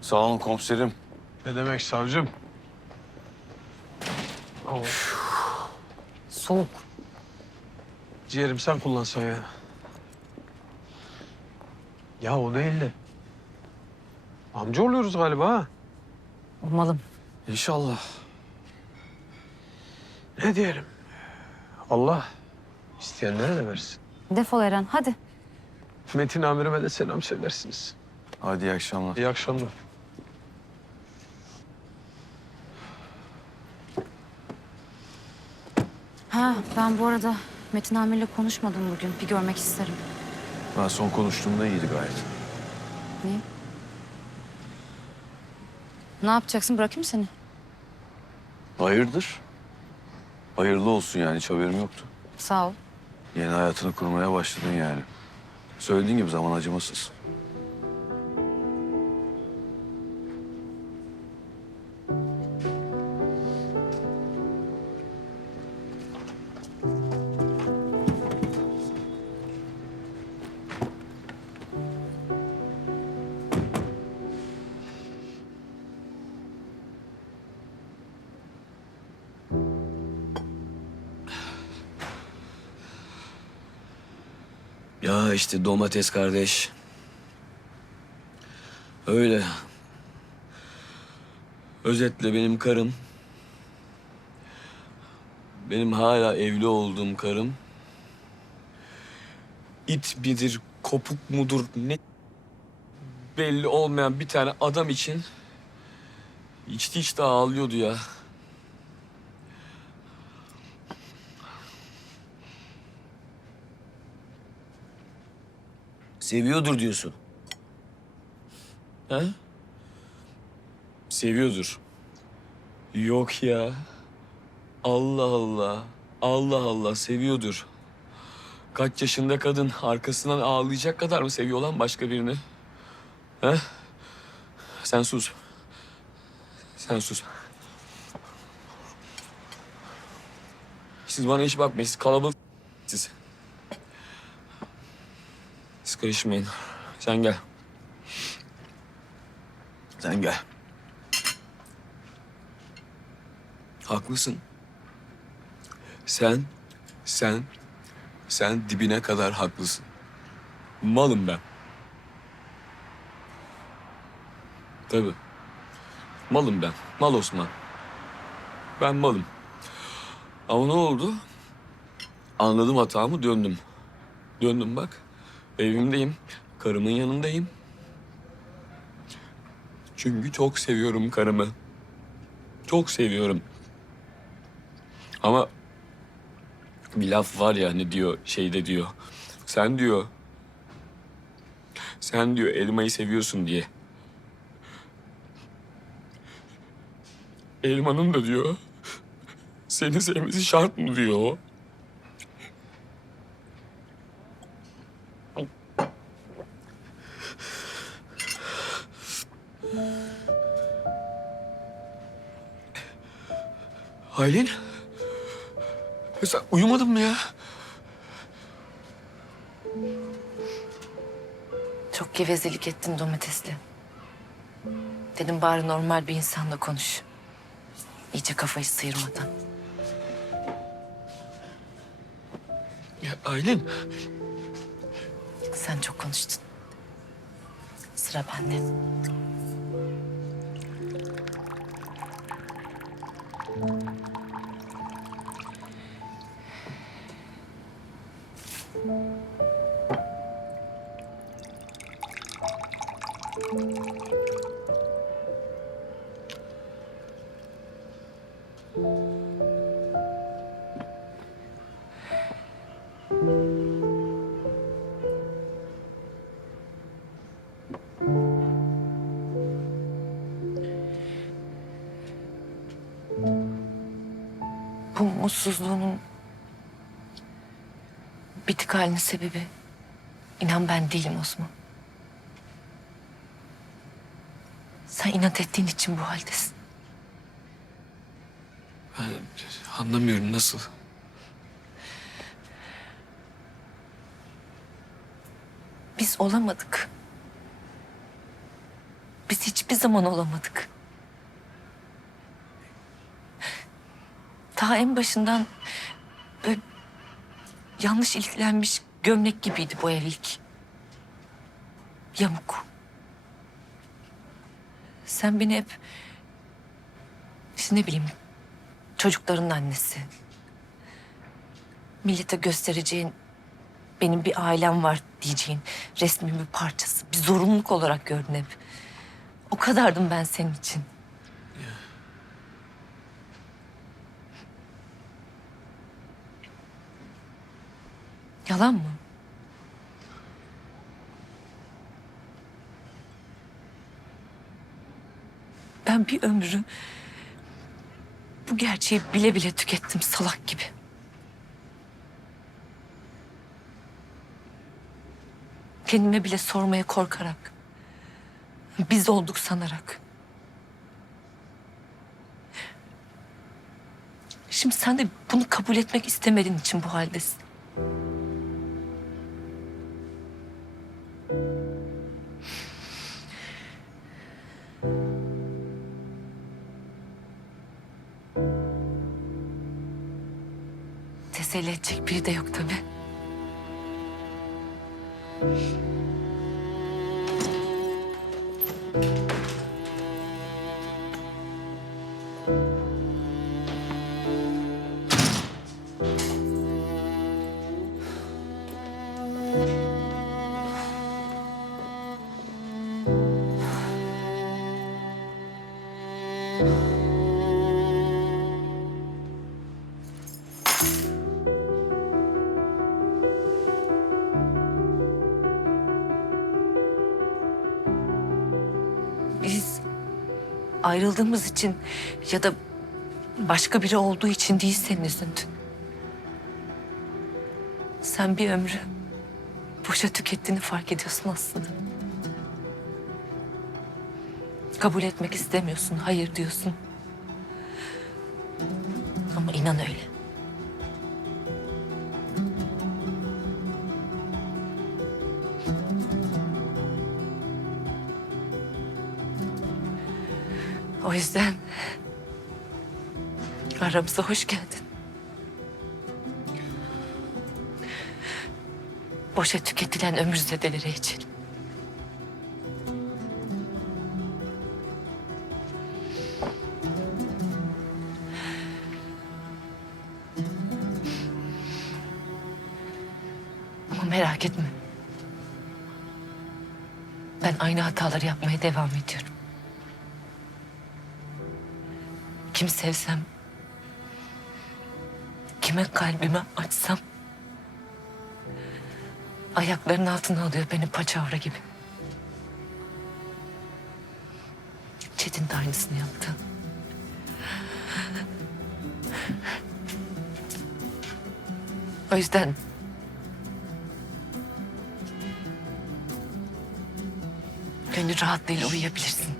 Sağ olun komiserim. Ne demek savcım? Soğuk. Ciğerim sen kullansan ya. Ya o değil de. Amca oluyoruz galiba ha. Umalım. İnşallah. Ne diyelim? Allah isteyenlere de versin. Defol Eren hadi. Metin amirime de selam söylersiniz. Hadi iyi akşamlar. İyi akşamlar. Ha ben bu arada Metin Amir'le konuşmadım bugün. Bir görmek isterim. Ben son konuştuğumda iyiydi gayet. Niye? Ne yapacaksın? Bırakayım seni. Hayırdır? Hayırlı olsun yani hiç haberim yoktu. Sağ ol. Yeni hayatını kurmaya başladın yani. Söylediğin gibi zaman acımasız. Ya işte domates kardeş. Öyle. Özetle benim karım. Benim hala evli olduğum karım. it midir, kopuk mudur ne belli olmayan bir tane adam için içti içti ağlıyordu ya. Seviyordur diyorsun. Ha? Seviyordur. Yok ya. Allah Allah. Allah Allah seviyordur. Kaç yaşında kadın arkasından ağlayacak kadar mı seviyor lan başka birini? Ha? Sen sus. Sen sus. Siz bana hiç bakmayın. Siz kalabalık siz. Karışmayın. Sen gel. Sen gel. Haklısın. Sen, sen, sen dibine kadar haklısın. Malım ben. Tabii. Malım ben. Mal Osman. Ben malım. Ama ne oldu? Anladım hatamı döndüm. Döndüm bak. Evimdeyim. Karımın yanındayım. Çünkü çok seviyorum karımı. Çok seviyorum. Ama bir laf var ya hani diyor şeyde diyor. Sen diyor. Sen diyor elmayı seviyorsun diye. Elmanın da diyor. Seni sevmesi şart mı diyor o. Aylin. ya Sen uyumadın mı ya? Çok gevezelik ettin domatesli. Dedim bari normal bir insanla konuş. İyice kafayı sıyırmadan. Ya Aylin. Sen çok konuştun. Sıra bende. もう進む。Bitik halinin sebebi inan ben değilim Osman. Sen inat ettiğin için bu haldesin. Ben anlamıyorum nasıl. Biz olamadık. Biz hiçbir zaman olamadık. Daha en başından yanlış iliklenmiş gömlek gibiydi bu evlilik. Yamuk. Sen beni hep işte ne bileyim çocukların annesi. Millete göstereceğin benim bir ailem var diyeceğin resmin bir parçası. Bir zorunluluk olarak gördün hep. O kadardım ben senin için. Yalan mı? Ben bir ömrü bu gerçeği bile bile tükettim salak gibi. Kendime bile sormaya korkarak. Biz olduk sanarak. Şimdi sen de bunu kabul etmek istemediğin için bu haldesin. Teselli edecek biri de yok tabii. Ayrıldığımız için ya da başka biri olduğu için değil senin üzüntün. Sen bir ömrü boşa tükettiğini fark ediyorsun aslında. Kabul etmek istemiyorsun, hayır diyorsun. Ama inan öyle. O yüzden aramıza hoş geldin. Boşa tüketilen ömür zedeleri için. Ama merak etme. Ben aynı hataları yapmaya devam ediyorum. Kim sevsem, kime kalbimi açsam... ...ayaklarının altına alıyor beni paçavra gibi. Çetin de aynısını yaptı. O yüzden... Gönül rahatlığıyla uyuyabilirsin.